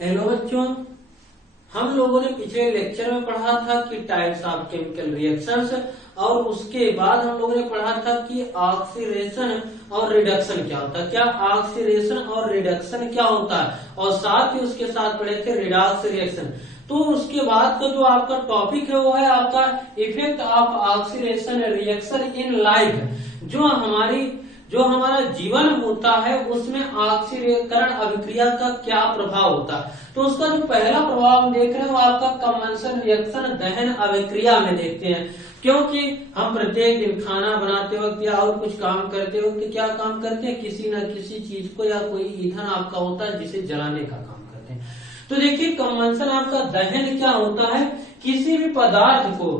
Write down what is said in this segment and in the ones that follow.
Hello बच्चों, हम लोगों ने पिछले लेक्चर में पढ़ा था कि टाइप्स ऑफ केमिकल रिएक्शंस, और उसके बाद हम लोगों ने पढ़ा था कि ऑक्सीडेशन और रिडक्शन क्या होता है, क्या ऑक्सीडेशन और रिडक्शन क्या होता है, और साथ ही उसके साथ पढ़े थे रिडॉक्स रिएक्शन। तो उसके बाद का जो आपका टॉपिक है वो है आपका effect of oxidation reaction in life. जो हमारा जीवन होता है उसमें ऑक्सीकरण अभिक्रिया का क्या प्रभाव होता है। तो उसका जो पहला प्रभाव हम देख रहे हैं वो आपका कंबंशन रिएक्शन दहन अभिक्रिया में देखते हैं, क्योंकि हम प्रत्येक दिन खाना बनाते वक्त या और कुछ काम करते वक्त क्या काम करते हैं, किसी न किसी चीज को या कोई ईंधन आपका होता है जिसे जलाने का काम करते हैं। तो देखिए कंबंशन आपका दहन क्या होता है, किसी भी पदार्थ को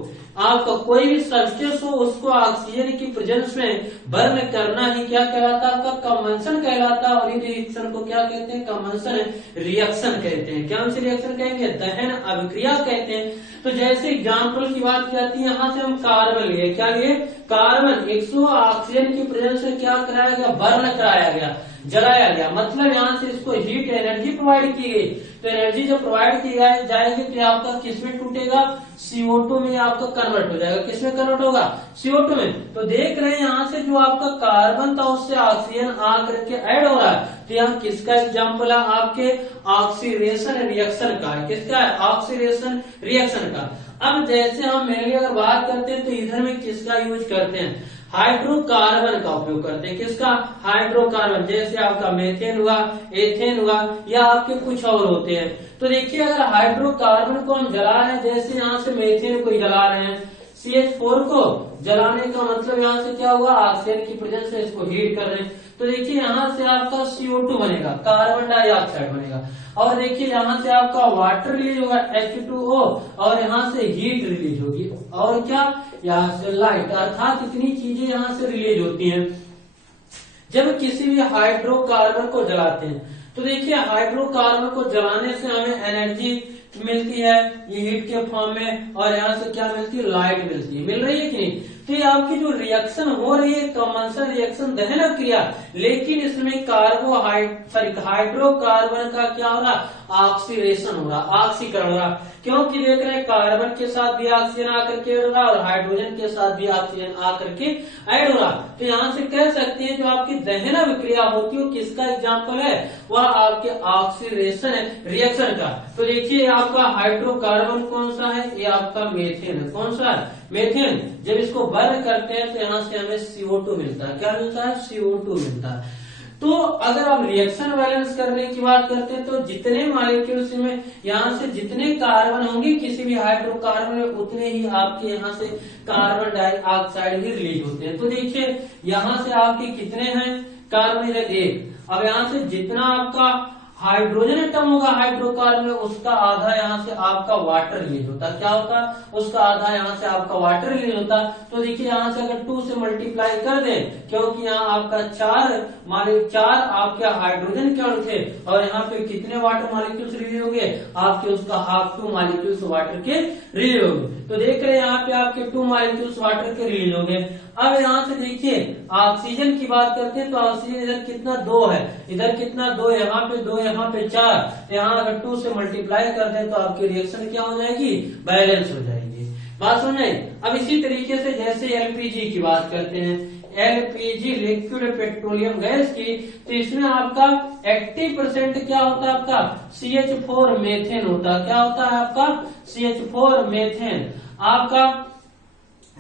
आपका कोई भी सब्सटेंस हो उसको ऑक्सीजन की प्रेजेंस में बर्न करना ही क्या कहलाता है, आपका कंबंशन कहलाता है। और ये रिएक्शन को क्या कहते हैं, कंबंशन रिएक्शन कहते हैं। कौन सी रिएक्शन कहेंगे, दहन अभिक्रिया कहते हैं। तो जैसे एग्जाम्पल की बात की जाती है, यहाँ से हम कार्बन लिए, क्या लिए, कार्बन 100 ऑक्सीजन की प्रेजेंस में क्या कराया गया, बर्न कराया गया, जलाया गया। मतलब यहाँ से इसको हीट एनर्जी प्रोवाइड की गई। तो एनर्जी जब प्रोवाइड की जाएगी तो आपका किसमें टूटेगा, CO2 में आपका कन्वर्ट हो जाएगा। किसमें कन्वर्ट होगा, CO2 में। तो देख रहे हैं यहाँ से जो आपका कार्बन था उससे ऑक्सीजन आ करके ऐड हो रहा है। तो यहाँ किसका एग्जाम्पल है, आपके ऑक्सीडेशन रिएक्शन का है। किसका है, ऑक्सीडेशन रिएक्शन का। अब जैसे हम मेनली अगर बात करते हैं तो इधर में किसका यूज करते हैं, हाइड्रोकार्बन का उपयोग करते हैं। किसका, हाइड्रोकार्बन। जैसे आपका मेथेन हुआ, एथेन हुआ, या आपके कुछ और होते हैं। तो देखिए अगर हाइड्रोकार्बन को हम जला रहे हैं, जैसे यहाँ से मेथेन को जला रहे हैं, CH4 को जलाने का मतलब यहाँ से क्या हुआ, ऑक्सीजन की प्रेजेंस में इसको हीट कर रहे हैं। तो देखिए यहाँ से आपका CO2 बनेगा, कार्बन डाइऑक्साइड बनेगा। और देखिए यहाँ से आपका वाटर रिलीज होगा H2O, और यहाँ से हीट रिलीज होगी, और क्या, यहाँ से लाइट। अर्थात इतनी चीजें यहाँ से रिलीज होती हैं जब किसी भी हाइड्रोकार्बन को जलाते हैं। तो देखिए हाइड्रोकार्बन को जलाने से हमें एनर्जी मिलती है ये हीट के फॉर्म में, और यहाँ से क्या मिलती है, लाइट मिलती है। मिल रही है कि नहीं। तो ये आपकी जो रिएक्शन हो रही है कंबंशन रिएक्शन दहन क्रिया, लेकिन इसमें हाइड्रोकार्बन का क्या हो रहा, ऑक्सीडेशन हो रहा, ऑक्सीकरण हो रहा। क्योंकि देख रहे हैं कार्बन के साथ भी ऑक्सीजन आकर के ऐड हो रहा और हाइड्रोजन के साथ भी ऑक्सीजन आकर के ऐड हो रहा। तो यहाँ से कह सकते हैं जो आपकी दहन अभिक्रिया होती है किसका एग्जाम्पल है, वह आपके ऑक्सीडेशन रिएक्शन का। तो देखिए आपका हाइड्रोकार्बन कौन सा है, ये आपका मेथेन है। कौन सा है, मेथेन। जब इसको बर्न करते हैं तो यहाँ से हमें CO2 मिलता है। क्या मिलता है, CO2 मिलता है। तो अगर आप रिएक्शन बैलेंस करने की बात करते हैं तो जितने मॉलिक्यूल्स में यहाँ से जितने कार्बन होंगे किसी भी हाइड्रोकार्बन में, उतने ही आपके यहाँ से कार्बन डाइऑक्साइड भी रिलीज होते हैं। तो देखिए यहाँ से आपके कितने हैं, कार्बन इधर 1। अब यहाँ से जितना आपका हाइड्रोजन एटम होगा हाइड्रोकार्बन में, उसका आधा यहाँ से आपका वाटर रिलीज होता है। क्या होता है, उसका आधा यहाँ से आपका वाटर रिलीज होता है। तो देखिए यहाँ से अगर 2 से मल्टीप्लाई कर दें, क्योंकि यहाँ आपका 4 आपके हाइड्रोजन के अणु थे, और यहाँ पे कितने वाटर मॉलिक्यूल्स रिलीज हो गए, आपके उसका हाफ 2 मॉलिक्यूल्स वाटर के रिलीज हो गए। तो देख रहे हैं यहाँ पे आपके 2 मॉलिक्यूल्स वाटर के रिलीज हो गए। अब यहाँ से देखिए ऑक्सीजन की बात करते हैं तो ऑक्सीजन इधर कितना, 2 है, इधर कितना 2, यहाँ पे 2, यहाँ पे 4। यहाँ अगर 2 से मल्टीप्लाई कर दें तो आपकी रिएक्शन क्या हो जाएगी, बैलेंस हो जाएगी। बात समझ आई। अब इसी तरीके से जैसे LPG की बात करते हैं, LPG लिक्विड पेट्रोलियम गैस की, तो इसमें आपका 80% क्या होता है, आपका CH4 मेथेन होता है। क्या होता है आपका, CH4 मेथेन। आपका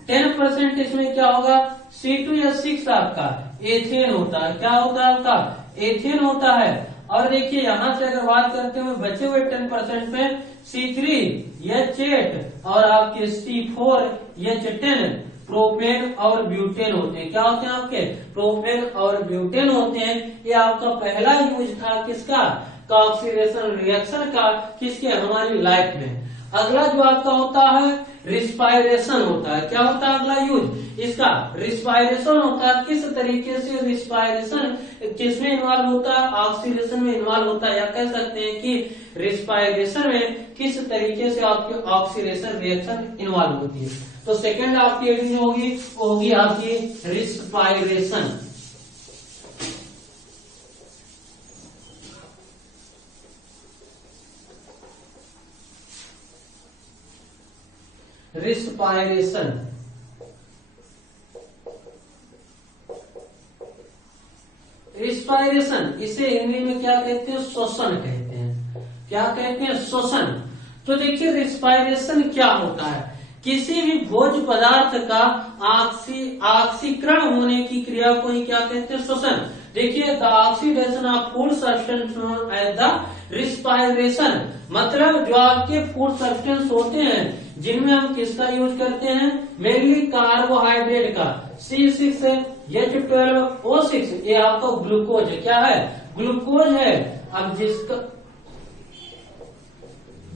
10% इसमें क्या होगा, C2H6 आपका एथेन होता है। क्या होता है आपका, एथेन होता है। और देखिए यहाँ से अगर बात करते हैं बचे हुए 10% में C3H8 और आपके C4H10 प्रोपेन और ब्यूटेन होते हैं। क्या होते हैं आपके, प्रोपेन और ब्यूटेन होते हैं। ये आपका पहला यूज था किसका, ऑक्सीडेशन रिएक्शन का, किसके, हमारी लाइफ में। अगला जो आपका होता है रिस्पायरेशन होता है। क्या होता है अगला यूज इसका, रिस्पायरेशन होता है। किस तरीके से रिस्पायरेशन किसमें इन्वॉल्व होता है, ऑक्सीडेशन में इन्वॉल्व होता है, या कह सकते हैं कि रिस्पायरेशन में किस तरीके से आपकी ऑक्सीडेशन रिएक्शन इन्वॉल्व होती है। तो सेकेंड आपकी एडिंग होगी वो होगी आपकी रिस्पायरेशन। रिस्पायरेशन। रिस्पायरेशन इसे हिंदी में क्या कहते हैं? श्वसन कहते हैं। क्या कहते हैं? श्वसन। तो देखिए रिस्पायरेशन क्या होता है? किसी भी भोज्य पदार्थ का ऑक्सीकरण होने की क्रिया को ही क्या कहते हैं? श्वसन। देखिए the oxidation of food substance known as the respiration. मतलब जो आपके फूड सब्सटेंस होते हैं जिनमें हम किसका यूज करते हैं? मेनली कार्बोहाइड्रेट का। C6H12O6 ये आपका ग्लूकोज है। क्या है? ग्लूकोज है। अब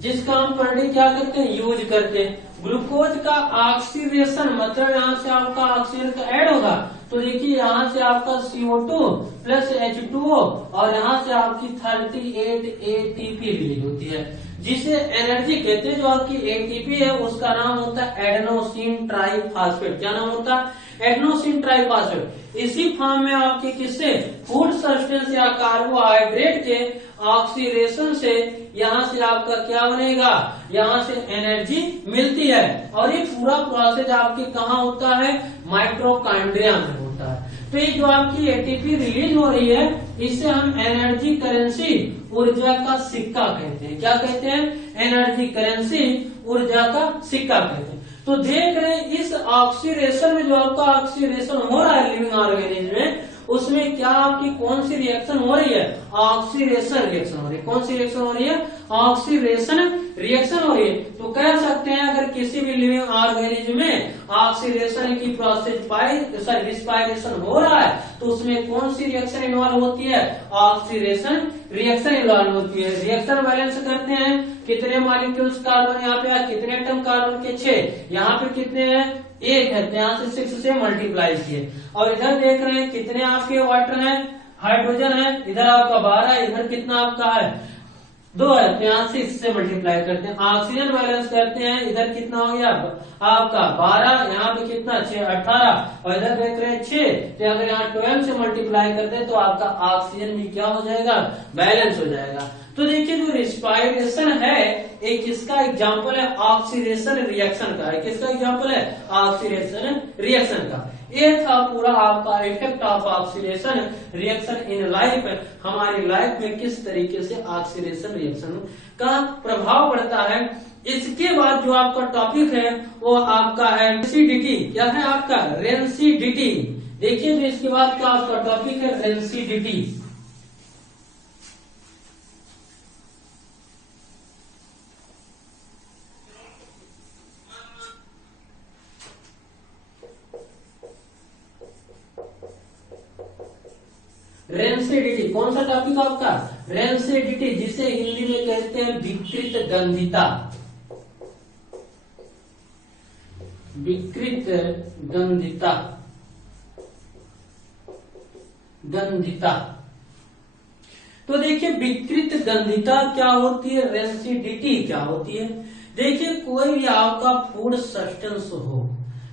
जिसका हम पर डे क्या करते हैं? यूज करते हैं। ग्लूकोज का ऑक्सीडेशन मतलब यहाँ से आपका ऑक्सीजन का ऐड होगा तो देखिए यहाँ से आपका CO2 प्लस H2O और यहाँ से आपकी 38 ATP रिलीज होती है जिसे एनर्जी कहते हैं। जो आपकी ATP है उसका नाम होता है एडेनोसिन ट्राइफॉस्फेट। क्या नाम होता है? Adenosine triphosphate. इसी फॉर्म में आपके किससे? फूड सब्सटेंस या कार्बोहाइड्रेट के ऑक्सीडेशन से यहाँ से आपका क्या बनेगा? यहाँ से एनर्जी मिलती है और ये पूरा प्रोसेस आपके कहाँ होता है? माइटोकॉन्ड्रिया में होता है। तो ये जो आपकी एटीपी रिलीज हो रही है इसे हम एनर्जी करेंसी ऊर्जा का सिक्का कहते हैं। क्या कहते हैं? एनर्जी करेंसी ऊर्जा का सिक्का कहते हैं। तो देख रहे हैं इस ऑक्सीडेशन में जो आपका ऑक्सीडेशन हो रहा है लिविंग ऑर्गेनिज्म में उसमें क्या आपकी कौन सी रिएक्शन हो रही है? ऑक्सीडेशन रिएक्शन हो रही है। कौन सी रिएक्शन हो रही है? ऑक्सीडेशन रिएक्शन हो रही है। तो कह सकते हैं अगर किसी भी लिविंग ऑर्गेनिज्म में ऑक्सीडेशन की प्रोसेस रिस्पायरेशन हो रहा है तो उसमें कौन सी रिएक्शन इन्वॉल्व होती है? ऑक्सीडेशन रिएक्शन इन्वॉल्व होती है। रिएक्शन बैलेंस करते हैं कितने मॉलिक्यूल्स कार्बन यहाँ पे कितने एटम कार्बन के? 6। यहाँ पे कितने हैं? 1 है। तो यहाँ से 6 से मल्टीप्लाई किए और इधर देख रहे हैं कितने आपके वाटर हैं? हाइड्रोजन है। इधर आपका 12, इधर कितना आपका है? 2 है। तो यहाँ से 6 से मल्टीप्लाई करते हैं। ऑक्सीजन बैलेंस करते हैं इधर कितना हो गया आपका 12, यहाँ पे कितना 6 18 और इधर देख रहे हैं 6। तो अगर यहाँ 12 से मल्टीप्लाई करते हैं तो आपका ऑक्सीजन भी क्या हो जाएगा? बैलेंस हो जाएगा। तो देखिए जो रिस्पायरेशन है एक इसका एग्जाम्पल है ऑक्सीडेशन रिएक्शन का है। किसका एग्जाम्पल है? ऑक्सीडेशन रिएक्शन का। ये था पूरा आपका effect of oxidation reaction in life. हमारी लाइफ में किस तरीके से ऑक्सीडेशन रिएक्शन का प्रभाव पड़ता है। इसके बाद जो आपका टॉपिक है वो आपका है रेंसिडिटी। क्या है आपका? रेंसिडिटी। देखिए जो इसके बाद का आपका टॉपिक है रेंसिडिटी। रेंसिडिटी कौन सा टॉपिक आपका? रेंसिडिटी जिसे हिंदी में कहते हैं विकृत गंधिता। विकृत गंधिता। गंधिता। तो देखिए विकृत गंधिता क्या होती है? रेंसिडिटी क्या होती है? देखिए कोई भी आपका फूड सब्सटेंस हो,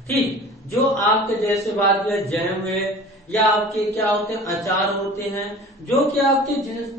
ठीक, जो आपके जैसे बात जो जैम है या आपके क्या होते हैं अचार होते हैं जो कि आपके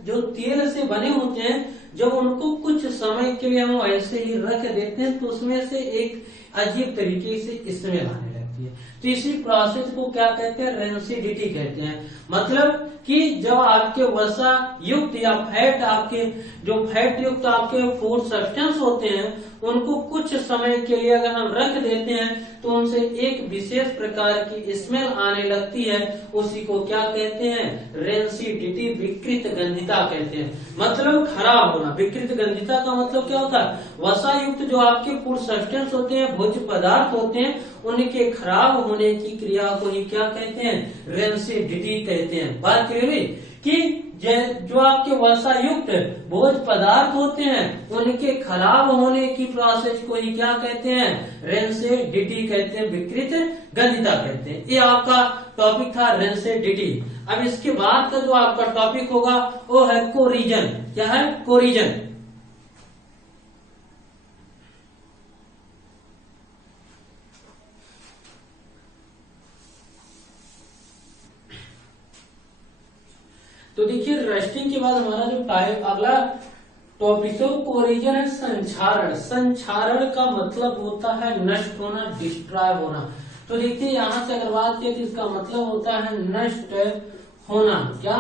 जो तेल से बने होते हैं जब उनको कुछ समय के लिए हम ऐसे ही रख देते हैं तो उसमें से एक अजीब तरीके से स्मेल आने लगती है। तो इसी प्रोसेस को क्या कहते हैं? रेंसिडिटी कहते हैं। मतलब कि जब आपके वसा युक्त या फैट आपके जो फैट युक्त आपके फूड सब्सटेंस होते हैं उनको कुछ समय के लिए अगर हम रख देते हैं तो उनसे एक विशेष प्रकार की स्मेल आने लगती है। उसी को क्या कहते हैं? रेंसिडिटी, विकृत गंधिता कहते हैं। मतलब खराब होना। विकृत गंधिता का मतलब क्या होता है? वसा युक्त जो आपके फूड सब्सटेंस होते हैं, भोज्य पदार्थ होते हैं, उनके खराब होने की क्रिया को ही क्या कहते हैं? रेंसिडिटी कहते हैं। बात क्लियर हुई कि जो आपके वसा युक्त भोज्य पदार्थ होते हैं उनके खराब होने की प्रोसेस को ही क्या कहते हैं? रेंसिडिटी कहते हैं, विकृत गंधिता कहते हैं। ये आपका टॉपिक था रेंसिडिटी। अब इसके बाद का जो आपका टॉपिक होगा वो है कोरिजन। क्या है? कोरिजन। तो देखिए रेस्टिंग के बाद हमारा जो टाइप अगला टॉपिक ऑफ कोरिजन है संक्षारण। संक्षारण का मतलब होता है नष्ट होना, डिस्ट्रॉय होना। तो देखिए यहाँ से अगर बात किया तो इसका मतलब होता है नष्ट होना। क्या?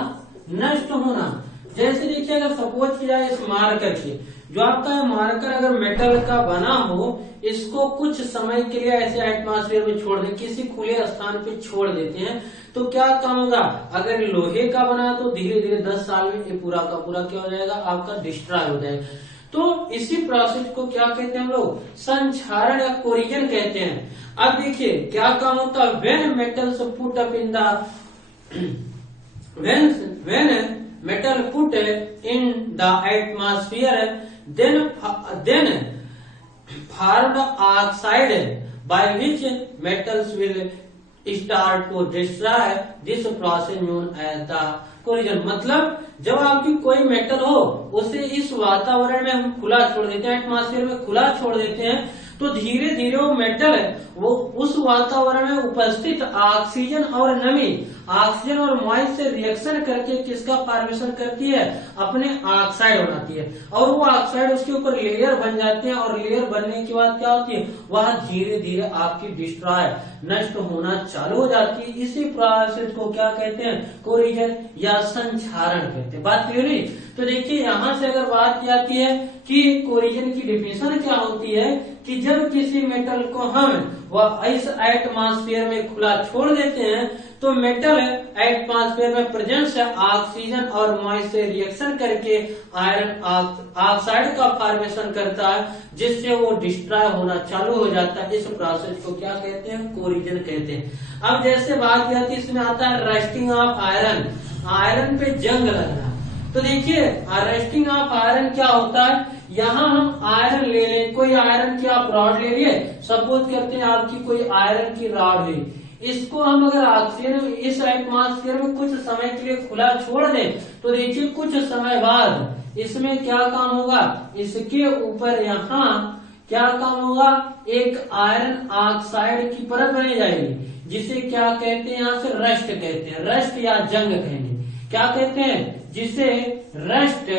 नष्ट होना। जैसे देखिए अगर सपोज किया जाए इस मार्कर की, जो आपका है मार्कर अगर मेटल का बना हो, इसको कुछ समय के लिए ऐसे एटमॉस्फेयर में छोड़ दें, किसी खुले स्थान पे छोड़ देते हैं, तो क्या काम होगा? अगर लोहे का बना तो धीरे धीरे 10 साल में ये पूरा का पूरा क्या हो जाएगा? आपका डिस्ट्रॉय हो जाएगा। तो इसी प्रोसेस को क्या कहते हैं हम लोग? संक्षारण या कोरिजन कहते हैं। अब देखिए क्या काम होता है? When metals put up in the when metal put in the atmosphere then formed oxide by which metals will start to destroy, this process known as the corrosion। मतलब जब आपकी कोई मेटल हो उसे इस वातावरण में हम खुला छोड़ देते हैं, एटमॉस्फेयर में खुला छोड़ देते हैं, तो धीरे धीरे वो मेटल वो उस वातावरण में उपस्थित ऑक्सीजन और नमी, ऑक्सीजन और मॉइस्चर से रिएक्शन करके किसका फॉर्मेशन करती है? अपने ऑक्साइड बनाती है, और वो ऑक्साइड उसके ऊपर लेयर बन जाते हैं, और लेयर बनने के बाद क्या होती है? वह धीरे धीरे आपकी डिस्ट्रॉय, नष्ट होना चालू हो जाती है। इसी प्रोसेस को क्या कहते हैं? कोरिजन या संक्षारण कहते हैं। बात क्लियर हुई? तो देखिए यहाँ से अगर बात की जाती है कि कोरिजन की डेफिनेशन क्या होती है, कि जब किसी मेटल को हम वह इस एटमॉस्फेयर में खुला छोड़ देते हैं, तो मेटल एटमॉस्फेयर में प्रेजेंस है ऑक्सीजन और मॉइस्चर से रिएक्शन करके आयरन ऑक्साइड का फॉर्मेशन करता है, जिससे वो डिस्ट्रॉय होना चालू हो जाता है। इस प्रोसेस को क्या कहते हैं? कोरिजन कहते हैं। अब जैसे बात की जाती है, इसमें आता है रस्टिंग ऑफ आयरन, आयरन पे जंग लगना। तो देखिए रस्टिंग ऑफ आयरन क्या होता है? यहाँ हम आयरन ले लें, कोई आयरन की आप रॉड ले लिए, सपोज करते हैं आपकी कोई आयरन की रॉड हुई, इसको हम अगर ऑक्सीजन इस एटमॉस्फेयर में कुछ समय के लिए खुला छोड़ दें, तो देखिए कुछ समय बाद इसमें क्या काम होगा? इसके ऊपर यहाँ क्या काम होगा? एक आयरन ऑक्साइड की परत बनी जाएगी, जिसे क्या कहते हैं? यहाँ से रस्ट कहते हैं, रस्ट या जंग कहेंगे। क्या कहते हैं? जिसे रस्ट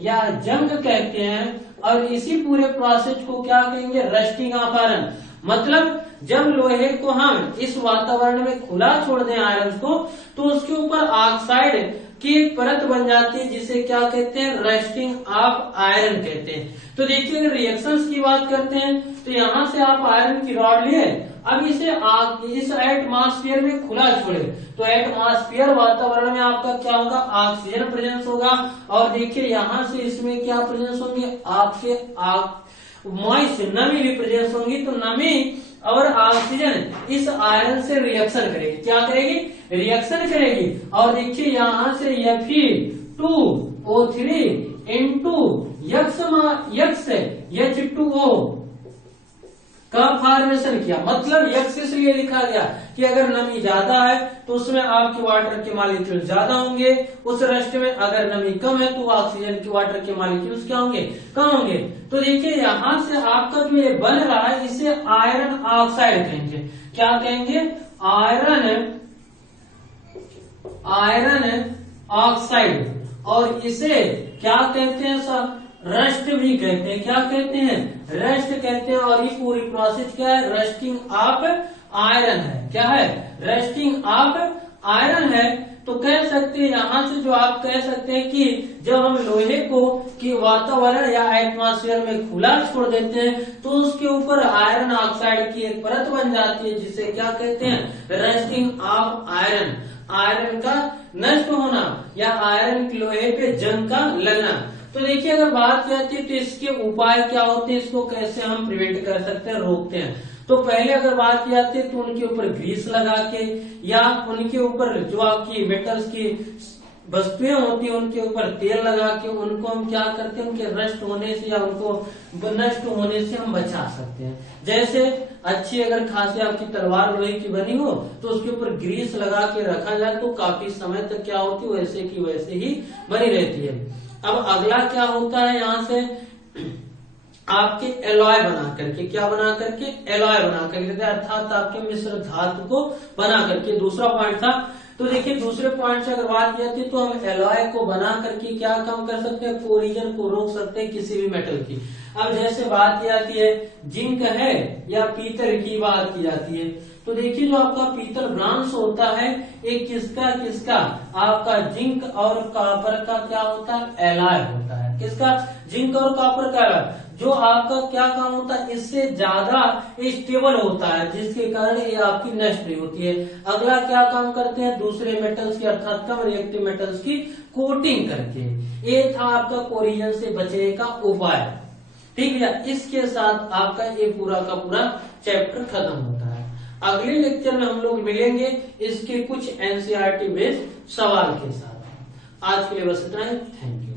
या जंग कहते हैं। और इसी पूरे प्रोसेस को क्या कहेंगे? Rusting of iron. मतलब जब लोहे को हम इस वातावरण में खुला छोड़ दें आयरन को, तो उसके ऊपर ऑक्साइड की एक परत बन जाती है, जिसे क्या कहते हैं? रस्टिंग ऑफ आयरन कहते हैं। तो देखिए अगर रिएक्शंस की बात करते हैं, तो यहाँ से आप आयरन की रॉड लिए, अब इसे इस एटमॉस्फेयर में खुला छोड़े, तो एटमॉस्फेयर वातावरण में आपका क्या होगा? ऑक्सीजन प्रेजेंस होगा, और देखिए यहाँ से इसमें क्या प्रेजेंस होंगे? आपके मॉइस्चर, नमी भी प्रेजेंस होंगी। तो नमी और ऑक्सीजन इस आयरन से रिएक्शन करेगी। क्या करेगी? रिएक्शन करेगी। और देखिए यहाँ से Fe2O3 इंटू H2O का फॉर्मेशन किया। मतलब यक्स इसलिए लिखा गया कि अगर नमी ज्यादा है तो उसमें आपके वाटर के मॉलिक्यूल ज्यादा होंगे, उस रस्ट में अगर नमी कम है तो ऑक्सीजन के वाटर के मॉलिक्यूल्स क्या होंगे? कम होंगे। तो देखिए यहाँ से आपका जो ये बन रहा है, इसे आयरन ऑक्साइड कहेंगे। क्या कहेंगे? Iron oxide. और इसे क्या कहते हैं सर? रस्ट भी कहते हैं। क्या कहते हैं? रस्ट कहते हैं। और ये पूरी प्रोसेस क्या है? रस्टिंग ऑफ आयरन है। क्या है? रस्टिंग ऑफ आयरन है। तो कह सकते हैं यहाँ से जो आप कह सकते हैं कि जब हम लोहे को कि वातावरण या एटमॉस्फेयर में खुला छोड़ देते हैं, तो उसके ऊपर आयरन ऑक्साइड की एक परत बन जाती है, जिसे क्या कहते हैं? Rusting of iron. आयरन का नष्ट होना या आयरन की लोहे पे जंग का लगना। तो देखिए अगर बात की जाती है तो इसके उपाय क्या होते हैं? इसको कैसे हम प्रिवेंट कर सकते हैं, रोकते हैं? तो पहले अगर बात की जाती है तो उनके ऊपर ग्रीस लगा के, या उनके ऊपर जो आपकी मेटल्स की वस्तुएं होती है उनके ऊपर तेल लगा के उनको हम क्या करते हैं? उनके रस्ट होने से या उनको नष्ट होने से हम बचा सकते हैं। जैसे अच्छी अगर खासी आपकी तलवार लोहे की बनी हो, तो उसके ऊपर ग्रीस लगा के रखा जाए तो काफी समय तक क्या होती है? वैसे की वैसे ही बनी रहती है। अब अगला क्या होता है? यहाँ से आपके एलॉय बना करके, क्या बना करके? एलॉय बना करके, अर्थात आपके मिश्र धातु को बना करके। दूसरा पॉइंट था, तो देखिए दूसरे पॉइंट से अगर बात की जाती है तो हम एलॉय को बना करके क्या काम कर सकते हैं, कोरिजन को रोक सकते हैं किसी भी मेटल की। अब जैसे बात की जाती है जिंक है या पीतल की बात की जाती है, तो देखिए जो आपका पीतल ब्रांच होता है एक किसका किसका आपका जिंक और कॉपर का क्या होता है, एलॉय होता है। किसका, जिंक और कॉपर का एलॉय, जो आपका क्या काम होता है, इससे ज्यादा स्टेबल होता है जिसके कारण ये आपकी नष्ट नहीं होती है। अगला क्या काम करते हैं, दूसरे मेटल्स की अर्थात कम रिएक्टिव मेटल्स की कोटिंग करके। ये था आपका कोरिजन से बचने का उपाय। ठीक है, इसके साथ आपका ये पूरा का पूरा चैप्टर खत्म होता है। अगले लेक्चर में हम लोग मिलेंगे इसके कुछ एनसीईआरटी बेस्ड सवाल के साथ। आज के लिए बस इतना ही, थैंक यू।